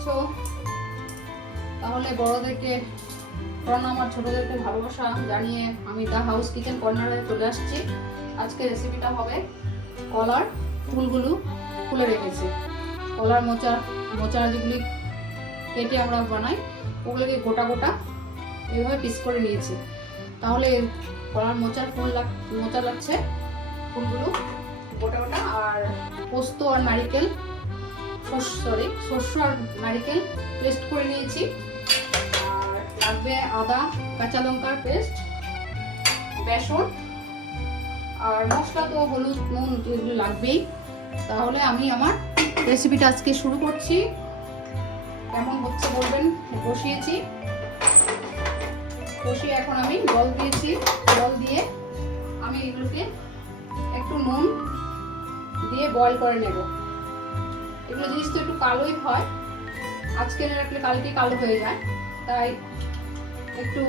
আছো? তাহলে বড়দেরকে প্রণাম আর ছোটদেরকে ভালোবাসা জানিয়ে আমি দা হাউস কিচেন কর্নারে চলে আসছি। আজকে রেসিপিটা হবে কলার ফুলগুলো খুলে রেখেছি। কলার মোচা যেগুলি কেটে আমরা বানাই ওগুলোকে গোটা গোটা এইভাবে পিস করে নিয়েছি। তাহলে কলার মোচা লাগছে ফুলগুলো গোটা গোটা। আর পোস্ত আর নারিকেল শস্য আর নারিকেল পেস্ট করে নিয়েছি। আর লাগবে আদা কাঁচা লঙ্কার পেস্ট, বেসন আর মশলা তো হলুদ নুন এগুলো লাগবেই। তাহলে আমি আমার রেসিপিটা আজকে শুরু করছি। কেমন হচ্ছে বলবেন। বসিয়ে এখন আমি জল দিয়েছি। জল দিয়ে আমি এগুলোকে একটু নুন দিয়ে বয়ল করে নেব। এগুলো জিনিস তো একটু কালোই হয়, আজকে না রাখলে কালকে কালো হয়ে যায়, তাই একটু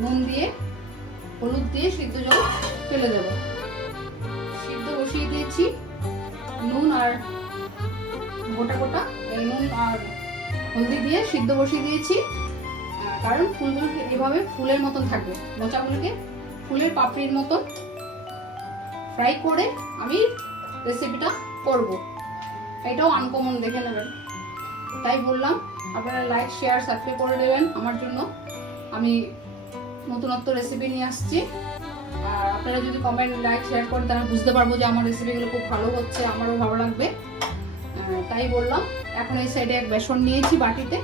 নুন দিয়ে হলুদ দিয়ে সিদ্ধ জল ফেলে দেব। সিদ্ধ বসিয়ে দিয়েছি। নুন আর গোটা গোটা নুন আর হলদি দিয়ে সিদ্ধ বসিয়ে দিয়েছি। কারণ ফুলগুলো এভাবে ফুলের মতন থাকবে, মোচাগুলোকে ফুলের পাপড়ির মতন ফ্রাই করে আমি রেসিপিটা করব। এটাও আনকমন দেখে নেবেন, তাই বললাম আপনারা লাইক শেয়ার সাবস্ক্রাইব করে দেবেন আমার জন্য। আমি নতুনত্ব রেসিপি নিয়ে আসছি। আর আপনারা যদি কমেন্ট লাইক শেয়ার করেন তাহলে বুঝতে পারবো যে আমার রেসিপিগুলো খুব ভালো হচ্ছে, আমারও ভালো লাগবে, তাই বললাম। এখন এই সাইডে এক বেসন নিয়েছি বাটিতে,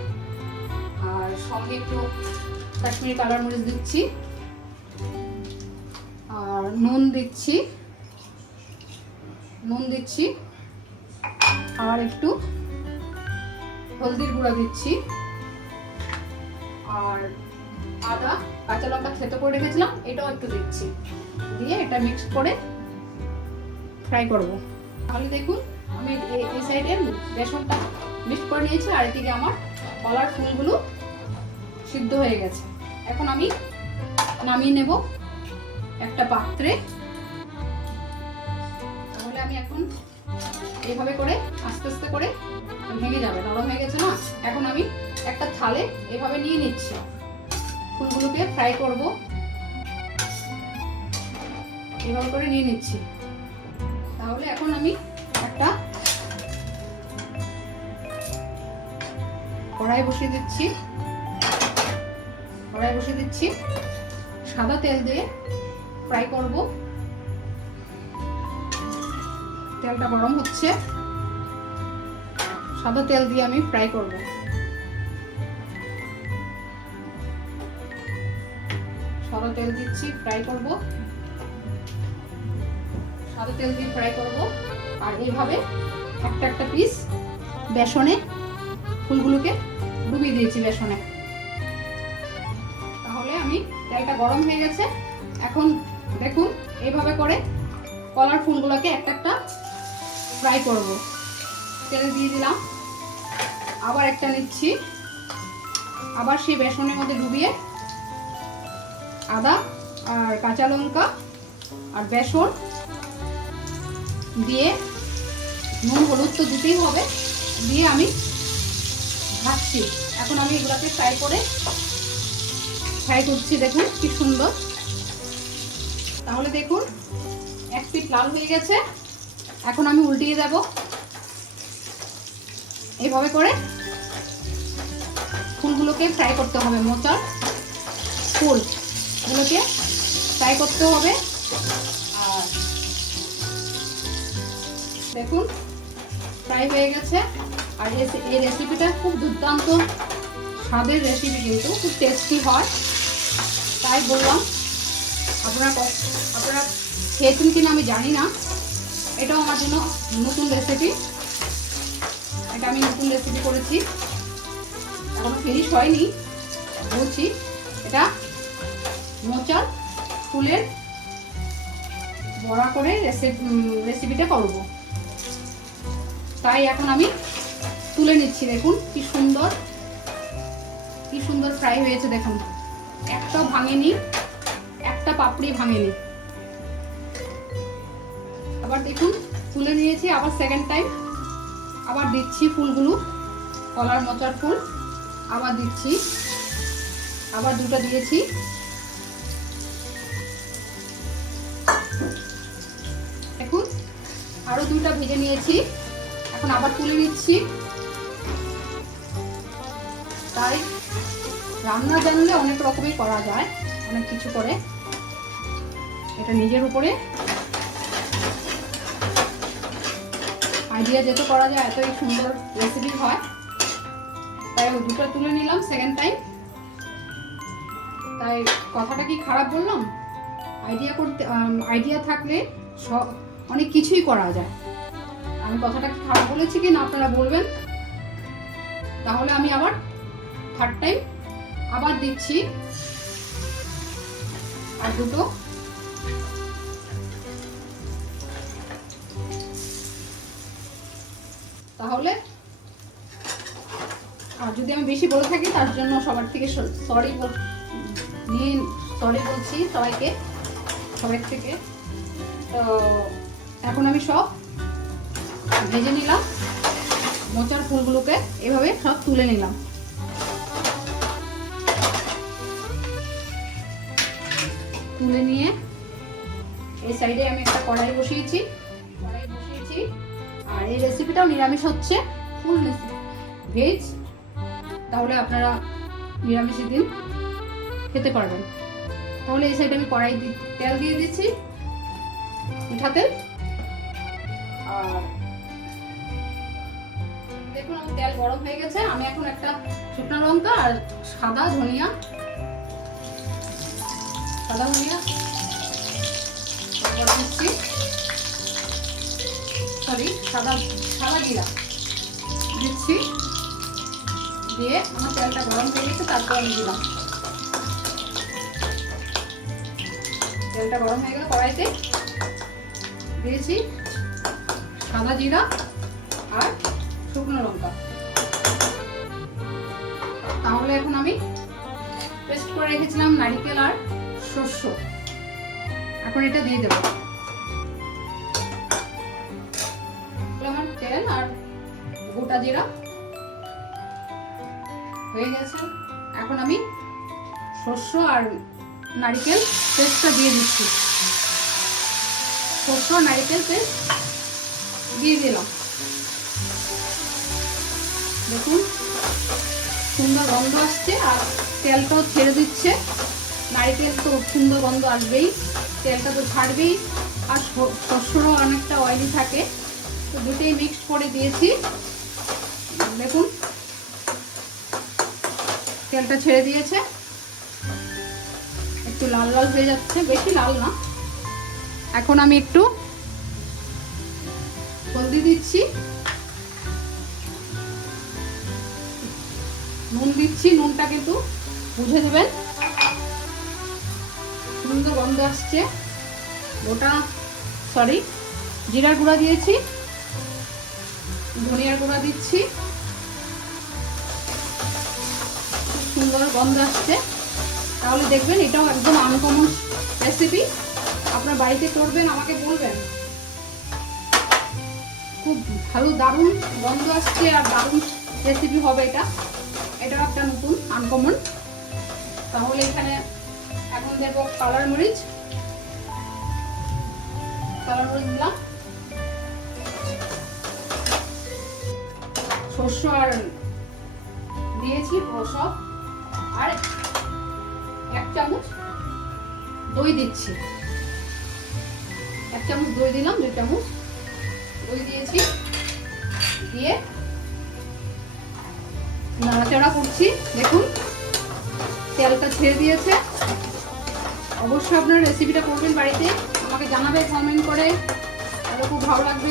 আর সঙ্গে একটু কাশ্মীরি কালার মরিচ দিচ্ছি, আর নুন দিচ্ছি আর একটু হলদির গুঁড়া দিচ্ছি। আর আদা কাঁচা লঙ্কা থেতো করে রেখেছিলাম এটাও একটু দিচ্ছি, দিয়ে এটা মিক্স করে ফ্রাই করব। তাহলে দেখুন আমি এই সাইডে বেসনটা মিক্স করে নিয়েছি, আর এদিকে আমার কলার ফুলগুলো সিদ্ধ হয়ে গেছে। এখন আমি নামিয়ে নেব একটা পাত্রে। তাহলে আমি এখন এইভাবে করে আস্তে আস্তে করে ভেঙে যাবে, নরম হয়ে গেছে না। এখন আমি একটা থালে এভাবে নিয়ে নিচ্ছি, ফুলগুলোকে ফ্রাই করব, এভাবে করে নিয়ে নিচ্ছি। তাহলে এখন আমি একটা কড়াই বসিয়ে দিচ্ছি। সাদা তেল দিয়ে ফ্রাই করব। তেলটা গরম হচ্ছে, সাদা তেল দিয়ে আমি ফ্রাই করব। সাদা তেল দিচ্ছি, ফ্রাই করব। সাদা তেল দিয়ে ফ্রাই করব। আর এইভাবে একটা একটা পিস বেসনে ফুলগুলোকে ডুবিয়ে দিয়েছি বেসনে। তাহলে আমি তেলটা গরম হয়ে গেছে। এখন দেখুন এইভাবে করে কলার ফুলগুলোকে একটা একটা ফ্রাই করব। তেল দিয়ে দিলাম, আবার একটা নিচ্ছি, আবার সেই বেসনের মধ্যে ডুবিয়ে আদা আর কাঁচা লঙ্কা আর বেসন দিয়ে নুন হলুদ তো দিতেই হবে, দিয়ে আমি ভাজছি। এখন আমি এগুলোকে ফ্রাই করছি। দেখুন কি সুন্দর। তাহলে দেখুন এক পিঠ লাল হয়ে গেছে। এখন আমি উল্টিয়ে দেব। এইভাবে করে ফুলগুলোকে ফ্রাই করতে হবে, মোচার ফুলগুলোকে ফ্রাই করতে হবে। আর দেখুন ফ্রাই হয়ে গেছে। আর এই রেসিপিটা খুব দুর্দান্ত স্বাদের রেসিপি, কিন্তু খুব টেস্টি হয়, তাই বললাম। আপনারা খেয়েছেন কিনা আমি জানি না, এটাও আমার জন্য নতুন রেসিপি। এটা আমি নতুন রেসিপি করেছি, এখনো ফিনিশ হয়নি, বলছি। এটা মোচার ফুলের বড়া করে রেসিপিটা করব, তাই এখন আমি তুলে নিচ্ছি। দেখুন কি সুন্দর ফ্রাই হয়েছে। দেখুন একটাও ভাঙেনি, একটা পাপড়ি ভাঙেনি। আবার দেখুন তুলে নিয়েছি, আবার সেকেন্ড টাইম আবার দিচ্ছি ফুলগুলো, কলার মোচার ফুল আবার দিচ্ছি, আবার দুটো দিয়েছি। এখন আরো দুটো ভেজে নিয়েছি, এখন আবার তুলে নিচ্ছি। তাই রান্না জানলে অনেক রকমই করা যায়, অনেক কিছু করে, এটা নিজের উপরে আইডিয়া যেতে করা যায়, এতই সুন্দর রেসিপি হয়। তাই ওই দুটো তুলে নিলাম সেকেন্ড টাইম। তাই কথাটা কি খারাপ বললাম? আইডিয়া থাকলে অনেক কিছুই করা যায়। আমি কথাটা কি খারাপ বলেছি কি না আপনারা বলবেন। তাহলে আমি আবার থার্ড টাইম আবার দিচ্ছি আর দুটো। তাহলে আর যদি আমি বেশি বলে থাকি তার জন্য সবার থেকে সরি বলছি সবার থেকে। তো এখন আমি সব ভেজে নিলাম, মোচার ফুলগুলোকে এভাবে সব তুলে নিলাম। তুলে নিয়ে এই সাইডে আমি একটা কড়াই বসিয়েছি, আর এই রেসিপিটাও নিরামিষ হচ্ছে, ফুল ভেজ। তাহলে আপনারা নিরামিষের দিন খেতে পারবেন। তাহলে এই সাইডে আমি কড়াই তেল দিয়ে দিচ্ছি, মিঠা তেল। আর দেখুন আমার তেল গরম হয়ে গেছে। আমি এখন একটা শুকনো লঙ্কা আর সাদা ধনিয়া দিচ্ছি, সরি সাদা জিরা দিচ্ছি। দিয়ে আমার তেলটা গরম হয়ে গেছে, তারপর আমি দিলাম। তেলটা গরম হয়ে গেলে কড়াইতে দিয়েছি সাদা জিরা আর শুকনো লঙ্কা। তাহলে এখন আমি পেস্ট করে রেখেছিলাম নারকেল আর শস্য, এখন এটা দিয়ে দেবো। আমার তেল আর গোটা জিরা হয়ে গেছে। এখন আমি শস্য আর নারকেল পেস্টটা দিয়ে দিচ্ছি। শস্য আর নারকেল পেস্ট দিয়ে দিলাম। দেখুন সুন্দর গন্ধ আসছে আর তেলটাও ছেড়ে দিচ্ছে। নারকেল তো সুন্দর গন্ধ আসবেই, তেলটা তো ছাড়বেই, আর শস্যরও অনেকটা অয়েলি থাকে। তো দুটোই মিক্স করে দিয়েছি। দেখুন তেলটা ছেড়ে দিয়েছে, একটু লাল লাল হয়ে যাচ্ছে, বেশি লাল না। এখন আমি একটু হলদি দিচ্ছি, নুন দিচ্ছি। নুনটা কিন্তু বুঝে দেবেন, সুন্দর গন্ধ আসছে। জিরার গুঁড়া দিয়েছি, ধনিয়ার গুঁড়া দিচ্ছি, সুন্দর গন্ধ আসছে। তাহলে দেখবেন এটাও একদম আনকমন রেসিপি, আপনার বাড়িতে করবেন, আমাকে বলবেন। খুব ভালো দারুণ গন্ধ আসছে আর দারুণ রেসিপি হবে এটাও একটা নতুন আনকমন। তাহলে এখানে এখন দেব কালার মরিচ দিলাম, শস্য আর দিয়েছি সব, আর 1 চামচ দই দিচ্ছি। 1 চামচ দই দিলাম, 2 চামচ দই দিয়েছি। দিয়ে নাড়াচাড়া করছি। দেখুন তেলটা ছেড়ে দিয়েছে। অবশ্যই আপনারা রেসিপিটা করবেন বাড়িতে, আমাকে জানাবে কমেন্ট করে, তাহলে খুব ভালো লাগবে।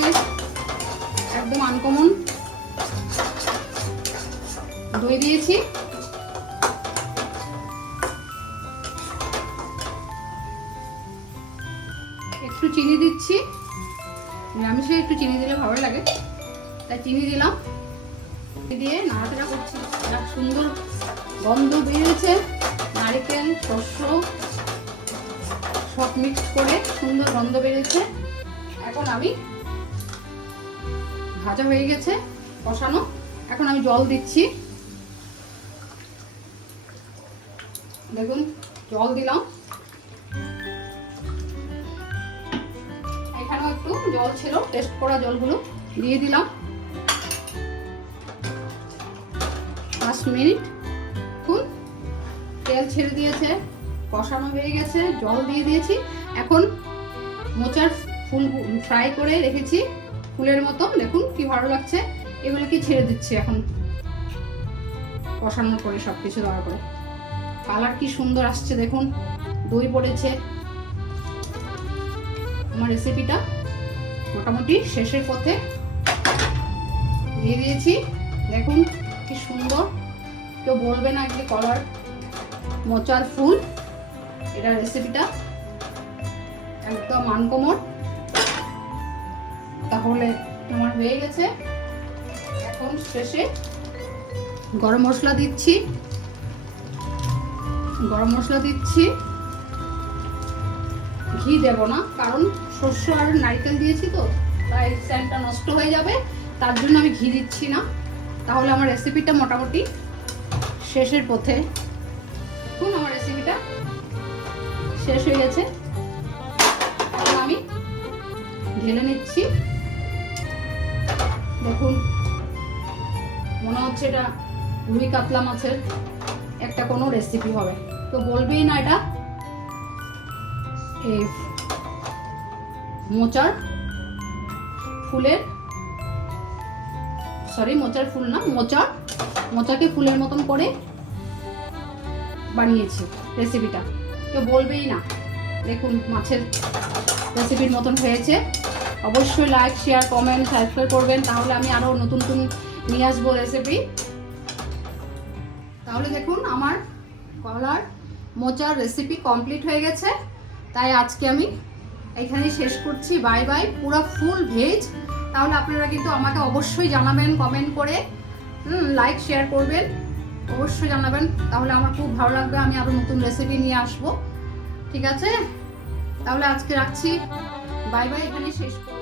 একদম আনকমন। দই দিয়েছি, একটু চিনি দিচ্ছি। নিরামিষে একটু চিনি দিলে ভালো লাগে, তাই চিনি দিলাম। দিয়ে নাড়াচাড়া করছি। সুন্দর গন্ধ বেরিয়েছে, নারকেল শস্য সব মিক্স করে সুন্দর গন্ধ বেরিয়েছে। এখন আমি ভাজা হয়ে গেছে, কষানো। এখন আমি জল দিচ্ছি, দেখুন জল দিলাম, এখানেও একটু জল ছিল, টেস্ট করা জলগুলো দিয়ে দিলাম। 5 মিনিট তেল ছেড়ে দিয়েছে, কষানো হয়ে গেছে, জল দিয়ে দিয়েছি। এখন মোচার ফুল ফ্রাই করে রেখেছি ফুলের মতো, দেখুন কি ভালো লাগছে। এগুলোকে ছেড়ে দিচ্ছি এখন কষানোর পরে, সবকিছু দেওয়ার পরে। কালার কি সুন্দর আসছে দেখুন, দই পড়েছে। আমার রেসিপিটা মোটামুটি শেষের পথে, দিয়ে দিয়েছি, দেখুন কি সুন্দর। কেউ বলবে না যে কলার মোচার ফুল, এটা রেসিপিটা একদম আনকমন। তাহলে আমার হয়ে গেছে। এখন শেষে গরম মশলা দিচ্ছি, ঘি দেব না, কারণ শস্য আর নারকেল দিয়েছি তো, তাই স্যান্ডটা নষ্ট হয়ে যাবে, তার জন্য আমি ঘি দিচ্ছি না। তাহলে আমার রেসিপিটা মোটামুটি শেষের পথে। দেখুন আমার রেসিপিটা শেষ হয়ে গেছে। এখন আমি ঢেলে নিচ্ছি, দেখুন মনে হচ্ছে এটা রুই কাতলা মাছের একটা কোনো রেসিপি হবে। তো বলবেই না এটা এই মোচার ফুলের, সরি মোচার ফুল না, মোচাকে ফুলের মতন করে বানিয়েছি রেসিপিটা, কেউ বলবেই না। দেখুন মাছের রেসিপির মতন হয়েছে। অবশ্যই লাইক, শেয়ার, কমেন্ট, সাবস্ক্রাইব করবেন, তাহলে আমি আরও নতুন নতুন নিয়ে আসবো রেসিপি। তাহলে দেখুন আমার কলার মোচার রেসিপি কমপ্লিট হয়ে গেছে। তাই আজকে আমি এখানেই শেষ করছি। Bye bye. পুরো ফুল ভেজ। তাহলে আপনারা কিন্তু আমাকে অবশ্যই জানাবেন কমেন্ট করে, লাইক শেয়ার করবেন, অবশ্যই জানাবেন, তাহলে আমার খুব ভালো লাগবে। আমি আরও নতুন রেসিপি নিয়ে আসবো, ঠিক আছে? তাহলে আজকে রাখছি, বাই বাই, এখানেই শেষ করব।